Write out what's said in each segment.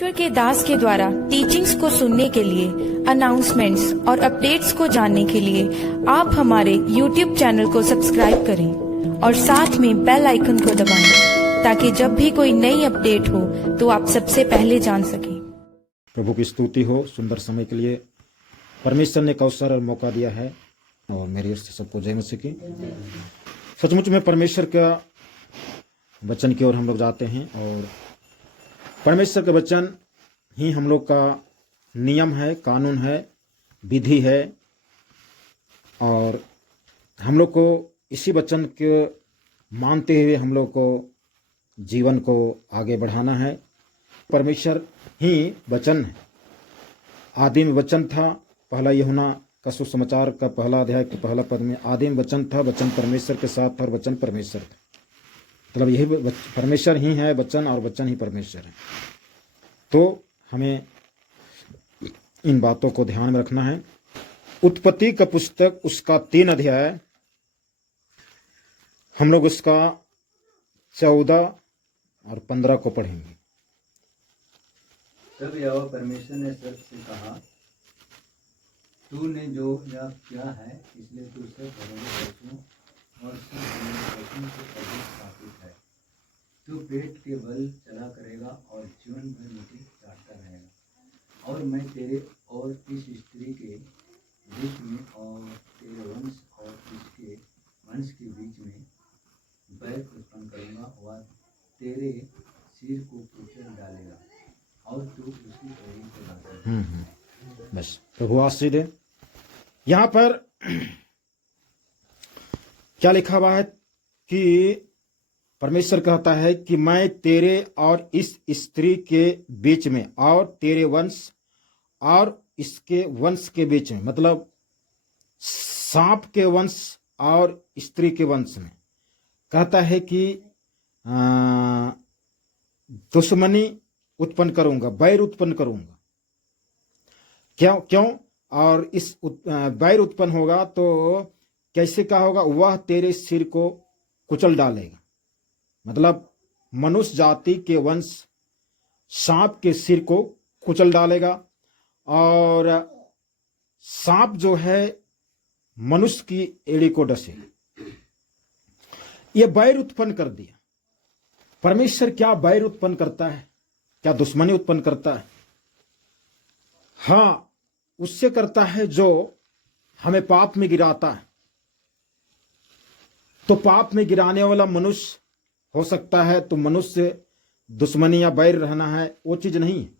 ईश्वर के दास के द्वारा टीचिंग्स को सुनने के लिए, अनाउंसमेंट्स और अपडेट्स को जानने के लिए आप हमारे YouTube चैनल को सब्सक्राइब करें और साथ में बेल आइकन को दबाएं ताकि जब भी कोई नई अपडेट हो तो आप सबसे पहले जान सकें। प्रभु की स्तुति हो। सुंदर समय के लिए परमेश्वर ने एक अवसर और मौका दिया है और मेरी ओर से सबको जय मसीह की। सचमुच में परमेश्वर का वचन की ओर हम लोग जाते हैं और परमेश्वर का वचन ही हम लोग का नियम है, कानून है, विधि है और हम लोग को इसी वचन के मानते हुए हम लोग को जीवन को आगे बढ़ाना है। परमेश्वर ही वचन है। आदि में वचन था, पहला यूहन्ना का सुसमाचार का पहला अध्याय के पहला पद में आदि में वचन था, वचन परमेश्वर के साथ था और वचन परमेश्वर था। मतलब यही परमेश्वर ही है वचन और वचन ही परमेश्वर है। तो हमें इन बातों को ध्यान में रखना है। उत्पत्ति का पुस्तक उसका 3 अध्याय हम लोग उसका 14 और 15 को पढ़ेंगे। तब यहोवा परमेश्वर ने सब से कहा, तूने जो यह किया है इसलिए तू सब घरेलू पशुओं और सब घरेलू पशुओं से अधिक स्थापित है। तू पेट के बल चला करेगा और जीवन भर मिट्टी चाटता रहेगा। और मैं तेरे और इस स्त्री के बीच में और तेरे वंश और इसके वंश के बीच में बैर उत्पन्न करूँगा। वह तेरे सिर को कुचल डालेगा और तू उसकी पैरों को डालेगा। बस प्रभु आशीष दे। यहाँ पर क्या लिखा हुआ है कि परमेश्वर कहता है कि मैं तेरे और इस स्त्री के बीच में और तेरे वंश और इसके वंश के बीच में, मतलब सांप के वंश और स्त्री के वंश में, कहता है कि दुश्मनी उत्पन्न करूंगा, बैर उत्पन्न करूंगा। क्यों? और इस बैर उत्पन्न होगा तो कैसे क्या होगा? वह तेरे सिर को कुचल डालेगा। मतलब मनुष्य जाति के वंश सांप के सिर को कुचल डालेगा और सांप जो है मनुष्य की एड़ी को डसेगा। यह बैर उत्पन्न कर दिया। परमेश्वर क्या बैर उत्पन्न करता है? क्या दुश्मनी उत्पन्न करता है? हाँ, उससे करता है जो हमें पाप में गिराता है। तो पाप में गिराने वाला मनुष्य हो सकता है, तो मनुष्य से दुश्मनी या बैर रहना है, वो चीज नहीं है।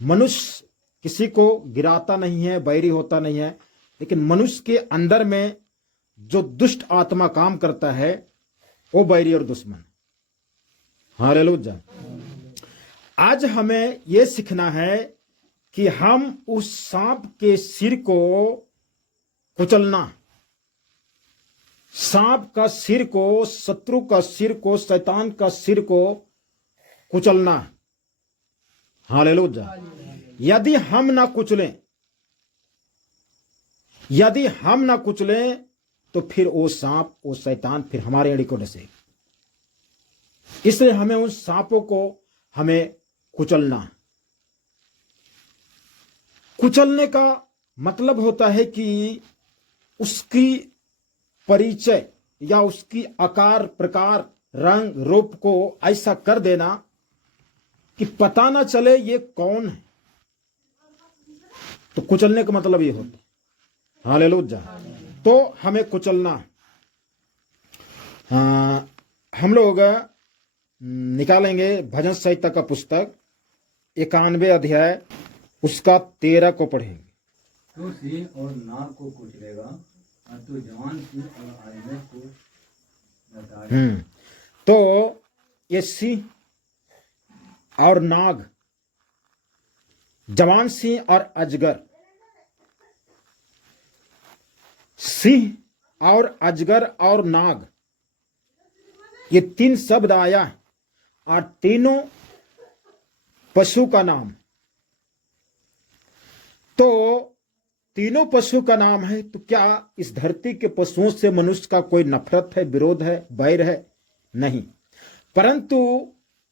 मनुष्य किसी को गिराता नहीं है, बैरी होता नहीं है, लेकिन मनुष्य के अंदर में जो दुष्ट आत्मा काम करता है वो बैरी और दुश्मन। हालेलुया। आज हमें यह सीखना है कि हम उस सांप के सिर को कुचलना, सांप का सिर को, शत्रु का सिर को, शैतान का सिर को कुचलना। हालेलुया। यदि हम ना कुचलें तो फिर वो सांप, वो शैतान फिर हमारे एड़ी को डसेगा। इसलिए हमें उन सांपों को हमें कुचलना। कुचलने का मतलब होता है कि उसकी परिचय या उसकी आकार, प्रकार, रंग, रूप को ऐसा कर देना कि पता ना चले ये कौन है। तो कुचलने का मतलब ये होता है। हालेलुया। तो हमें कुचलना। हम लोग निकालेंगे भजन संहिता का पुस्तक 91 अध्याय उसका 13 को पढ़ेंगे। तू सिंह और नाग को कुचलेगा और तू जवान सिंह और अजगर को लताड़ेगा। तो ये सिंह और नाग, जवान सिंह और अजगर, सिंह और अजगर और नाग, ये 3 शब्द आया और तीनों पशु का नाम। तो तीनों पशु का नाम है। तो क्या इस धरती के पशुओं से मनुष्य का कोई नफरत है, विरोध है, बैर है? नहीं। परंतु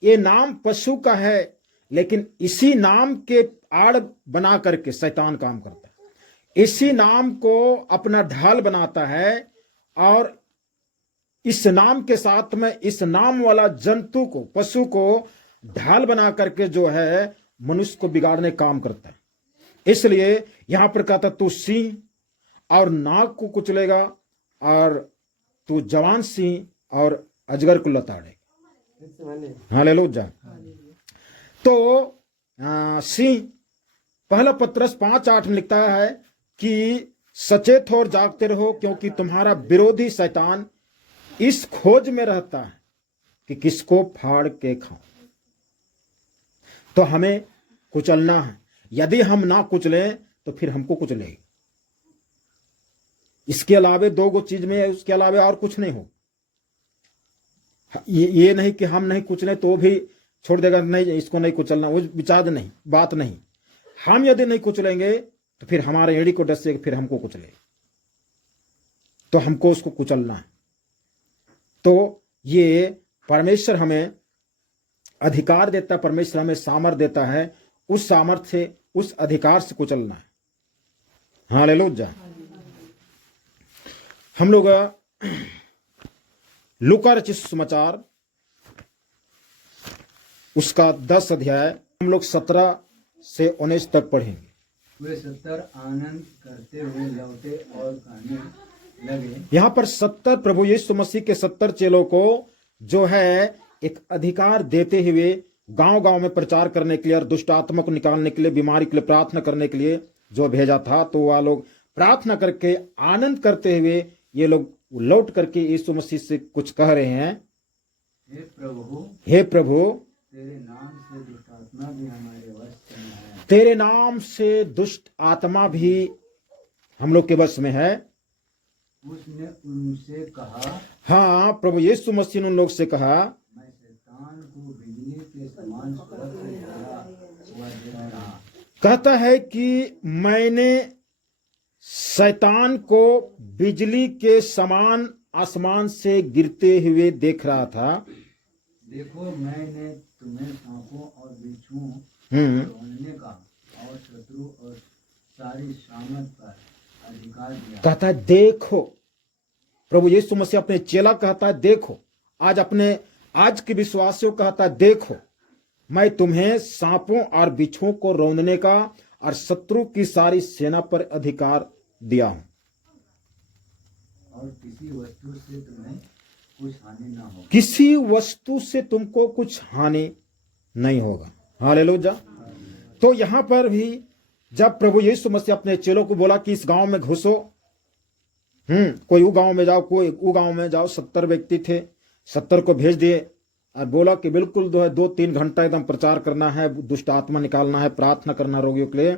ये नाम पशु का है, लेकिन इसी नाम के आड़ बना करके शैतान काम करता है, इसी नाम को अपना ढाल बनाता है और इस नाम के साथ में इस नाम वाला जंतु को, पशु को ढाल बना करके जो है मनुष्य को बिगाड़ने काम करता है। इसलिए यहां पर कहता तू सिंह और नाग को कुचलेगा और तू जवान सिंह और अजगर को लताड़ेगा। हालेलुया। तो सिंह पहला पत्रस 5:8 में लिखता है कि सचेत हो और जागते रहो, क्योंकि तुम्हारा विरोधी शैतान इस खोज में रहता है कि किसको फाड़ के खाओ। तो हमें कुचलना है। यदि हम ना कुचलें तो फिर हमको कुचलेगी। इसके अलावे दो गो चीज में, उसके अलावे और कुछ नहीं हो। ये नहीं कि हम नहीं कुचलें तो भी छोड़ देगा, नहीं इसको नहीं कुचलना, वो विचार नहीं, बात नहीं। हम यदि नहीं कुचलेंगे तो फिर हमारे एड़ी को डसेगा, फिर हमको कुचलेगा। तो हमको उसको कुचलना है। तो ये परमेश्वर हमें अधिकार देता है, परमेश्वर हमें सामर्थ देता है, उस सामर्थ्य से, उस अधिकार से कुचलना है। हालेलुया। हम लोग लूका रचित सुसमाचार उसका 10 अध्याय हम लोग 17 से 19 तक पढ़ेंगे। वे 70 आनंद करते हुए लौटे और कहने लगे। यहां पर 70 प्रभु यीशु मसीह के 70 चेलों को जो है एक अधिकार देते हुए गांव गांव में प्रचार करने के लिए और दुष्ट आत्मा को निकालने के लिए, बीमारी के लिए प्रार्थना करने के लिए जो भेजा था। तो वह लोग प्रार्थना करके आनंद करते हुए ये लोग लौट करके यीशु मसीह से कुछ कह रहे हैं, हे प्रभु, हे प्रभु, तेरे नाम से दुष्ट आत्मा भी हमारे वश में है। तेरे नाम से दुष्ट आत्मा भी हम लोग के वश में है। उसने उनसे कहा, हाँ, प्रभु यीशु मसीह ने उन लोग से कहा, मैं शैतान को बिजली के समान सड़क से गिरा हुआ देख रहा। कहता है कि मैंने शैतान को बिजली के समान आसमान से गिरते हुए देख रहा था। देखो, मैंने तुम्हें सांपों और बिच्छुओं रोकने का और शत्रु और सारी सामर्थ पर अधिकार दिया। कहता है देखो, प्रभु यीशु मसीह अपने चेला कहता है देखो, आज के विश्वासियों कहता है देखो, मैं तुम्हें सांपों और बिच्छुओं को रौंदने का और शत्रु की सारी सेना पर अधिकार दिया हूं, और किसी वस्तु से तुम्हें कुछ हानि ना हो। किसी वस्तु से तुमको कुछ हानि नहीं होगा। हालेलुया। तो यहां पर भी जब प्रभु यीशु मसीह अपने चेलों को बोला कि इस गांव में घुसो, कोई वो गांव में जाओ, कोई वो गांव में जाओ, 70 व्यक्ति थे, 70 को भेज दिए और बोला कि बिल्कुल 2-3 घंटा एकदम प्रचार करना है, दुष्ट आत्मा निकालना है, प्रार्थना करना रोगियों के लिए,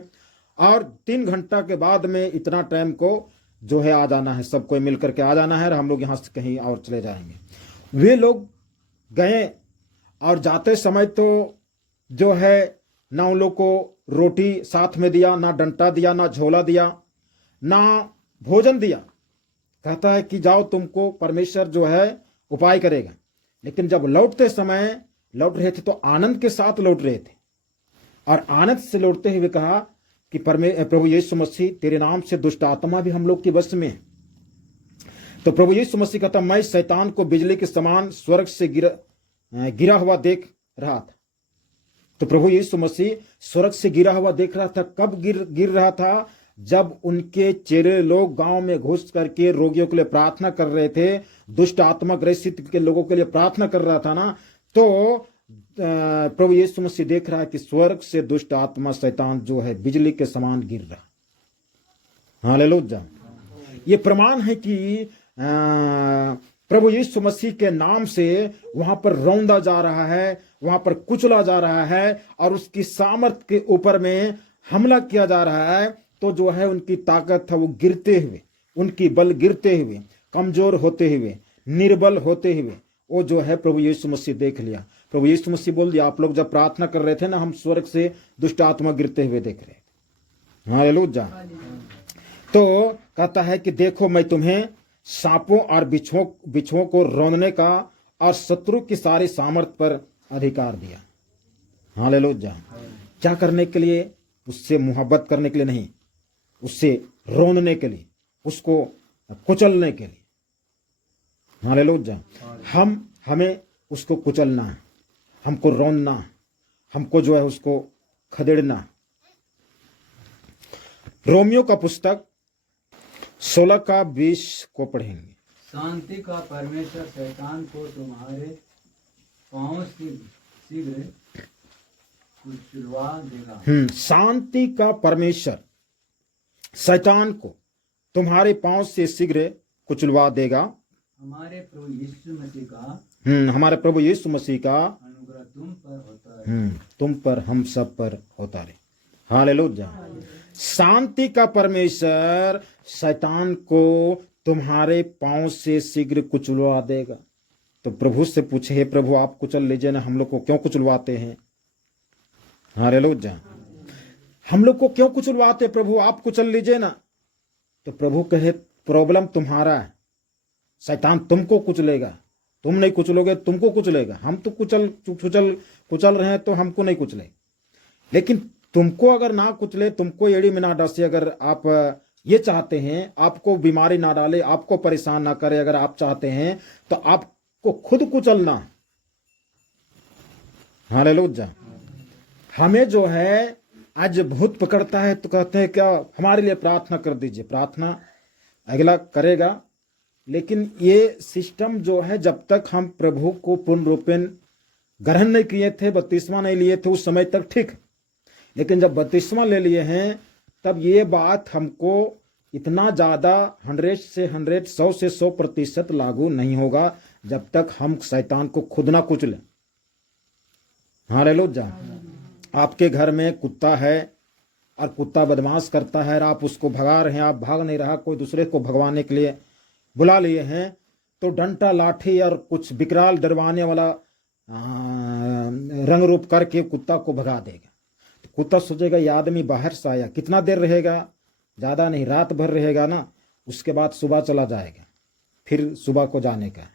और 3 घंटा के बाद में इतना टाइम को जो है आ जाना है, सबको मिलकर के आ जाना है और हम लोग यहाँ से कहीं और चले जाएंगे। वे लोग गए और जाते समय तो जो है ना उन लोग को रोटी साथ में दिया, ना डंटा दिया, ना झोला दिया, ना भोजन दिया। कहता है कि जाओ, तुमको परमेश्वर जो है उपाय करेगा। लेकिन जब लौटते समय लौट रहे थे तो आनंद के साथ लौट रहे थे, और आनंद से लौटते हुए कहा कि प्रभु यीशु मसीह तेरे नाम से दुष्ट आत्मा भी हम लोग के वश में है। तो प्रभु यीशु मसीह कहता, मैं शैतान को बिजली के समान स्वर्ग से गिरा हुआ देख रहा था। तो प्रभु यीशु मसीह स्वर्ग से गिरा हुआ देख रहा था। कब गिर रहा था? जब उनके चेले लोग गांव में घुस करके रोगियों के लिए प्रार्थना कर रहे थे, दुष्ट आत्मा ग्रसित के लोगों के लिए प्रार्थना कर रहा था ना, तो प्रभु यीशु मसीह देख रहा है कि स्वर्ग से दुष्ट आत्मा शैतान जो है बिजली के समान गिर रहा। हालेलुया। ये प्रमाण है कि प्रभु यीशु मसीह के नाम से वहां पर रौंदा जा रहा है, वहां पर कुचला जा रहा है, और उसकी सामर्थ के ऊपर में हमला किया जा रहा है। तो जो है उनकी ताकत था वो गिरते हुए, उनकी बल गिरते हुए, कमजोर होते हुए, निर्बल होते हुए वो जो है प्रभु यीशु मसीह देख लिया। प्रभु यीशु मसीह बोल दिया, आप लोग जब प्रार्थना कर रहे थे ना, हम स्वर्ग से दुष्ट आत्मा गिरते हुए देख रहे थे। हालेलुया। तो कहता है कि देखो, मैं तुम्हें सांपों और बिच्छुओं को रौंदने का और शत्रु की सारी सामर्थ पर अधिकार दिया। हालेलुया। क्या करने के लिए? उससे मोहब्बत करने के लिए नहीं, उससे रोनने के लिए, उसको कुचलने के लिए। हालेलुया। हमें उसको कुचलना है, हमको रोनना है, हमको जो है उसको खदेड़ना। रोमियो का पुस्तक 16 का 20 को पढ़ेंगे। शांति का परमेश्वर शैतान को तुम्हारे पांव से शीघ्र कुचलवा देगा। शांति का परमेश्वर शैतान को तुम्हारे पांव से शीघ्र कुचलवा देगा। हमारे प्रभु यीशु मसीह का हमारे प्रभु यीशु मसीह का अनुग्रह तुम पर होता है। तुम पर, हम सब पर होता रहे। हालेलुया। शांति का परमेश्वर शैतान को तुम्हारे पांव से शीघ्र कुचलवा देगा। तो प्रभु से पूछे, हे प्रभु आप कुचल लीजिए ना, हम लोग को क्यों कुचलवाते हैं? हालेलुया। हम लोग को क्यों कुचलवाते प्रभु, आप कुचल लीजिए ना। तो प्रभु कहे प्रॉब्लम तुम्हारा है, शैतान तुमको कुचलेगा, तुम नहीं कुचलोगे तुमको कुचलेगा। हम तो कुचल रहे हैं तो हमको नहीं कुचले, लेकिन तुमको अगर ना कुचले, तुमको एड़ी में ना डसे, अगर आप ये चाहते हैं, आपको बीमारी ना डाले, आपको परेशान ना करे, अगर आप चाहते हैं तो आपको खुद कुचलना। हालेलुया। हमें जो है आज भूत पकड़ता है तो कहते हैं क्या हमारे लिए प्रार्थना कर दीजिए। प्रार्थना अगला करेगा, लेकिन ये सिस्टम जो है जब तक हम प्रभु को पूर्ण रूपेण ग्रहण नहीं किए थे, बपतिस्मा नहीं लिए थे, उस समय तक ठीक। लेकिन जब बपतिस्मा ले लिए हैं तब ये बात हमको इतना ज़्यादा 100 से 100% लागू नहीं होगा जब तक हम शैतान को खुद ना कुचलें। हालेलुया। आपके घर में कुत्ता है और कुत्ता बदमाश करता है और आप उसको भगा रहे हैं, आप भाग नहीं रहा, कोई दूसरे को भगवाने के लिए बुला लिए हैं, तो डंटा लाठी और कुछ विकराल डरवाने वाला रंग रूप करके कुत्ता को भगा देगा। तो कुत्ता सोचेगा ये आदमी बाहर से आया, कितना देर रहेगा, ज़्यादा नहीं, रात भर रहेगा ना, उसके बाद सुबह चला जाएगा, फिर सुबह को जाने का।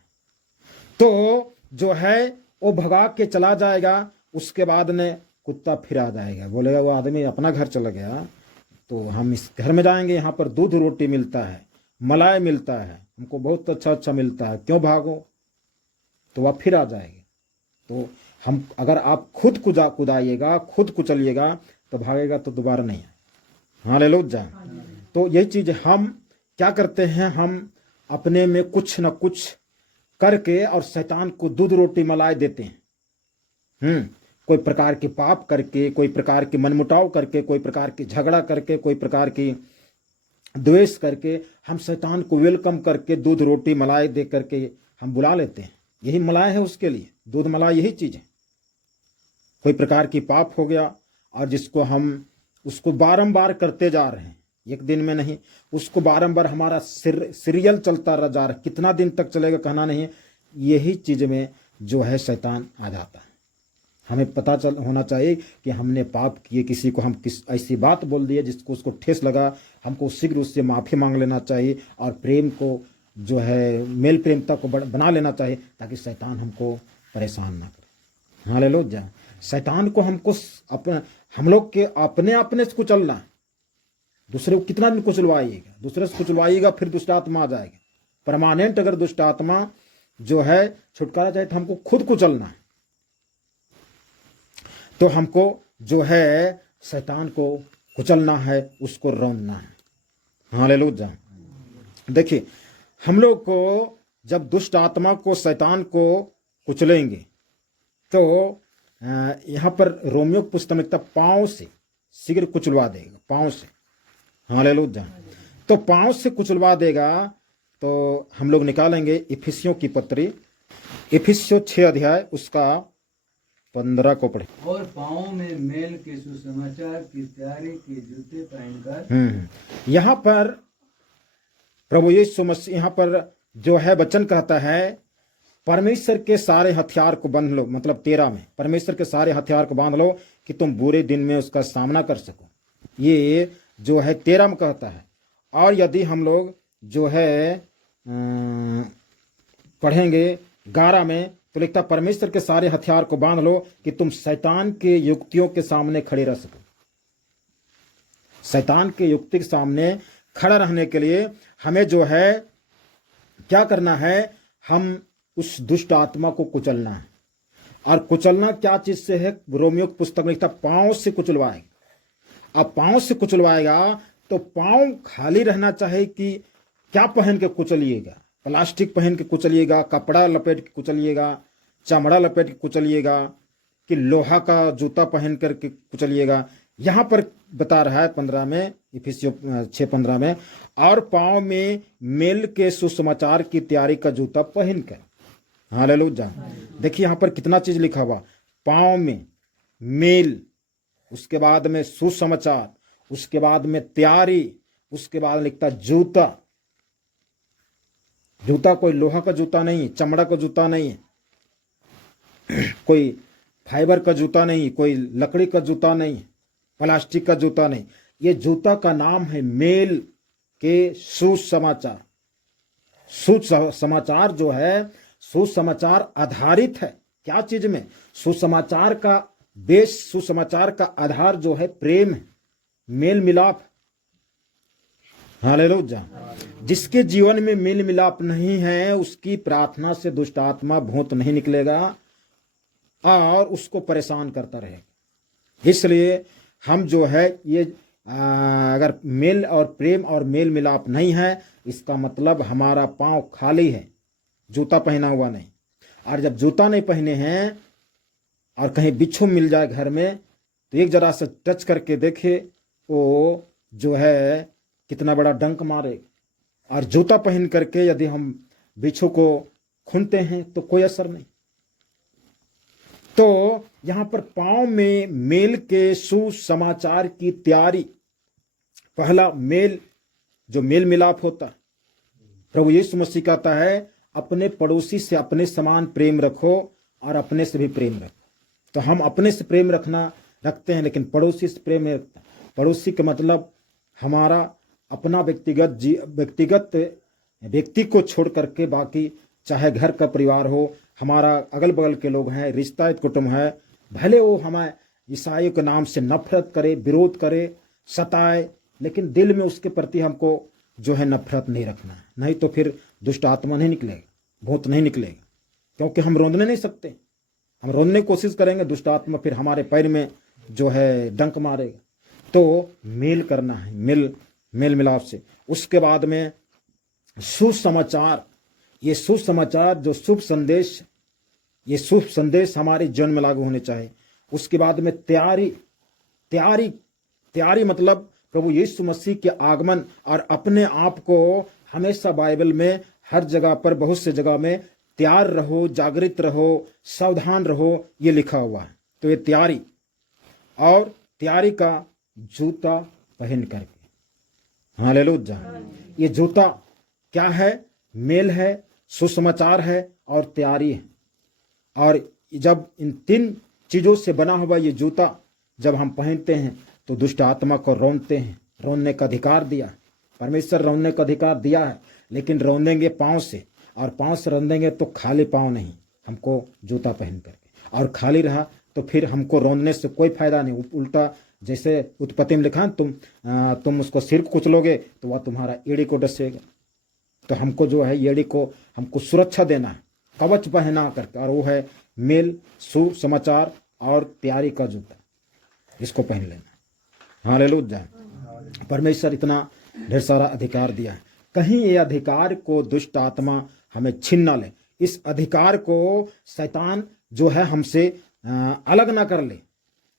तो जो है वो भगा के चला जाएगा, उसके बाद ने कुत्ता फिर आ जाएगा, बोलेगा वो आदमी अपना घर चला गया तो हम इस घर में जाएंगे, यहाँ पर दूध रोटी मिलता है, मलाई मिलता है, हमको बहुत अच्छा मिलता है, क्यों भागो। तो वह फिर आ जाएगी। तो हम अगर आप खुद कुदाइएगा, खुद कुचलिएगा तो भागेगा तो दोबारा नहीं आए। हालेलुया। तो यही चीज हम क्या करते हैं, हम अपने में कुछ न कुछ करके और शैतान को दूध रोटी मलाई देते हैं। कोई प्रकार के पाप करके, कोई प्रकार की मनमुटाव करके, कोई प्रकार की झगड़ा करके, कोई प्रकार की द्वेष करके हम शैतान को वेलकम करके दूध रोटी मलाई दे करके हम बुला लेते हैं। यही मलाई है उसके लिए, दूध मलाई यही चीज है। कोई प्रकार की पाप हो गया और जिसको हम उसको बारंबार करते जा रहे हैं, एक दिन में नहीं, उसको बारंबार हमारा सीरियल चलता जा रहा है, कितना दिन तक चलेगा कहना नहीं। यही चीज में जो है शैतान आ जाता है। हमें पता होना चाहिए कि हमने पाप किए, किसी को हम ऐसी बात बोल दिए जिसको उसको ठेस लगा, हमको शीघ्र उससे माफ़ी मांग लेना चाहिए और प्रेम को जो है मेल प्रेमता को बना लेना चाहिए ताकि शैतान हमको परेशान ना करे। हालेलुया। शैतान को हमको हम लोग के अपने से कुचलना। दूसरे को कितना दिन कुचलवाइएगा, दूसरे से कुचलवाइएगा फिर दुष्ट आत्मा आ जाएगा। परमानेंट अगर दुष्ट आत्मा जो है छुटकारा चाहे तो हमको खुद कुचलना है। तो हमको जो है शैतान को कुचलना है, उसको रौंदना है। हालेलुया। देखिए हम लोग को जब दुष्ट आत्मा को, शैतान को कुचलेंगे तो यहाँ पर रोमियो की पुस्तक में तब पांव से शीघ्र कुचलवा देगा, पांव से। हालेलुया। तो पांव से कुचलवा देगा तो हम लोग निकालेंगे इफिसियों की पत्री, इफिसियों 6 अध्याय उसका 15 को पढ़े। और पाँव में मेल के सुसमाचार की तैयारी के जूते पहनकर। यहाँ पर प्रभु यीशु मसीह यहाँ पर जो है वचन कहता है परमेश्वर के सारे हथियार को बांध लो, मतलब 13 में परमेश्वर के सारे हथियार को बांध लो कि तुम बुरे दिन में उसका सामना कर सको। ये जो है 13 में कहता है। और यदि हम लोग जो है पढ़ेंगे 11 में तो लिखता परमेश्वर के सारे हथियार को बांध लो कि तुम शैतान के युक्तियों के सामने खड़े रह सको। शैतान के युक्ति के सामने खड़ा रहने के लिए हमें जो है क्या करना है, हम उस दुष्ट आत्मा को कुचलना है। और कुचलना क्या चीज से है, रोमियो की पुस्तक में लिखता पांव से कुचलवाएगा। अब पांव से कुचलवाएगा तो पांव खाली रहना चाहिए कि क्या पहन के कुचलिएगा, प्लास्टिक पहन के कुचलिएगा, कपड़ा लपेट के कुचलिएगा, चमड़ा लपेट के कुचलिएगा, कि लोहा का जूता पहन करके कुचलिएगा। यहां पर बता रहा है 15 में, इफिसियों 6:15 में, और पांव में मेल के सुसमाचार की तैयारी का जूता पहनकर। हालेलुया। देखिए यहां पर कितना चीज लिखा हुआ, पांव में मेल, उसके बाद में सुसमाचार, उसके बाद में तैयारी, उसके बाद लिखता जूता। जूता कोई लोहा का जूता नहीं, चमड़ा का जूता नहीं है, कोई फाइबर का जूता नहीं, कोई लकड़ी का जूता नहीं, प्लास्टिक का जूता नहीं। ये जूता का नाम है मेल के सुसमाचार। सुसमाचार जो है, सुसमाचार आधारित है क्या चीज में, सुसमाचार का बेस, सुसमाचार का आधार जो है प्रेम है, मेल मिलाप। हालेलुया। जिसके जीवन में मेल मिलाप नहीं है, उसकी प्रार्थना से दुष्ट आत्मा भूत नहीं निकलेगा और उसको परेशान करता रहेगा। इसलिए हम जो है ये अगर मेल और प्रेम और मेल मिलाप नहीं है, इसका मतलब हमारा पांव खाली है, जूता पहना हुआ नहीं। और जब जूता नहीं पहने हैं और कहीं बिच्छू मिल जाए घर में, तो एक जरा से टच करके देखे, वो जो है कितना बड़ा डंक मारे। और जूता पहन करके यदि हम बिच्छू को खूंदते हैं तो कोई असर नहीं। तो यहां पर पांव में मेल के सुसमाचार की तैयारी, पहला मेल जो मेल मिलाप होता है, प्रभु यीशु मसीह कहता है अपने पड़ोसी से अपने समान प्रेम रखो और अपने से भी प्रेम रखो। तो हम अपने से प्रेम रखते हैं, लेकिन पड़ोसी से प्रेम नहीं रखते। पड़ोसी का मतलब हमारा अपना व्यक्ति को छोड़ करके बाकी, चाहे घर का परिवार हो, हमारा अगल बगल के लोग हैं, रिश्ता कुटुंब है, भले वो हमें ईसाइयों के नाम से नफरत करे, विरोध करे, सताए, लेकिन दिल में उसके प्रति हमको जो है नफरत नहीं रखना है। नहीं तो फिर दुष्ट आत्मा नहीं निकलेगा, भूत नहीं निकलेगा, क्योंकि हम रोंदने नहीं सकते। हम रोंदने की कोशिश करेंगे, दुष्ट आत्मा फिर हमारे पैर में जो है डंक मारेगा। तो मेल करना है, मेल मिलाप से। उसके बाद में सुसमाचार, ये सुसमाचार जो शुभ संदेश, ये शुभ संदेश हमारे जीवन में लागू होने चाहिए। उसके बाद में तैयारी मतलब प्रभु यीशु मसीह के आगमन, और अपने आप को हमेशा बाइबल में हर जगह पर, बहुत से जगह में तैयार रहो, जागृत रहो, सावधान रहो, ये लिखा हुआ है। तो ये तैयारी, और तैयारी का जूता पहन करके। हालेलुया। ये जूता क्या है, मेल है, सुसमाचार है और तैयारी है। और जब इन 3 चीजों से बना हुआ ये जूता जब हम पहनते हैं तो दुष्ट आत्मा को रौंदते हैं। रोने का अधिकार दिया है परमेश्वर, रोने का अधिकार दिया है, लेकिन रौंदेंगे पांव से, और पांव से रौंदेंगे तो खाली पांव नहीं, हमको जूता पहन करके। और खाली रहा तो फिर हमको रौंदने से कोई फायदा नहीं, उल्टा जैसे उत्पत्ति में लिखा, तुम उसको सिर को कुचलोगे तो वह तुम्हारा एड़ी को डसेगा। तो हमको जो है एड़ी को हमको सुरक्षा देना है, कवच पहना करके, और वो है मेल, सुसमाचार और तैयारी का जूता, इसको पहन लेना। हालेलुया। परमेश्वर इतना ढेर सारा अधिकार दिया है, कहीं ये अधिकार को दुष्ट आत्मा हमें छीन ना ले। इस अधिकार को शैतान जो है हमसे अलग ना कर ले,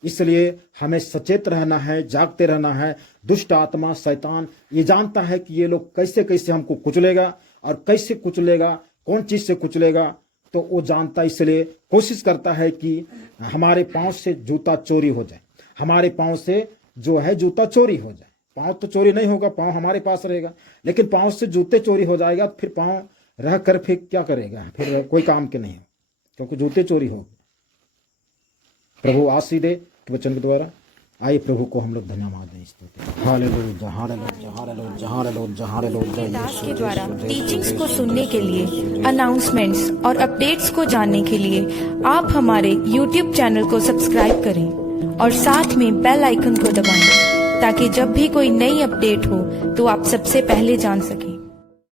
इसलिए हमें सचेत रहना है, जागते रहना है। दुष्ट आत्मा शैतान ये जानता है कि ये लोग कैसे कैसे हमको कुचलेगा, और कैसे कुचलेगा, कौन चीज से कुचलेगा, तो वो जानता है। इसलिए कोशिश करता है कि हमारे पांव से जूता चोरी हो जाए, हमारे पांव से जो है जूता चोरी हो जाए। पांव तो चोरी नहीं होगा, पांव हमारे पास रहेगा, लेकिन पांव से जूते चोरी हो जाएगा, फिर पांव रह कर फिर क्या करेगा, फिर कोई काम के नहीं, क्योंकि जूते चोरी हो। प्रभु आशीष दे वचन के द्वारा। आइए प्रभु को हम लोग धन्यवाद दें, स्तुति। Hallelujah, hallelujah, hallelujah, hallelujah, hallelujah. Das के द्वारा टीचिंग्स को सुनने के लिए, अनाउंसमेंट्स और अपडेट्स को जानने के लिए आप हमारे YouTube चैनल को सब्सक्राइब करें और साथ में बेल आइकन को दबाएं, ताकि जब भी कोई नई अपडेट हो तो आप सबसे पहले जान सकें।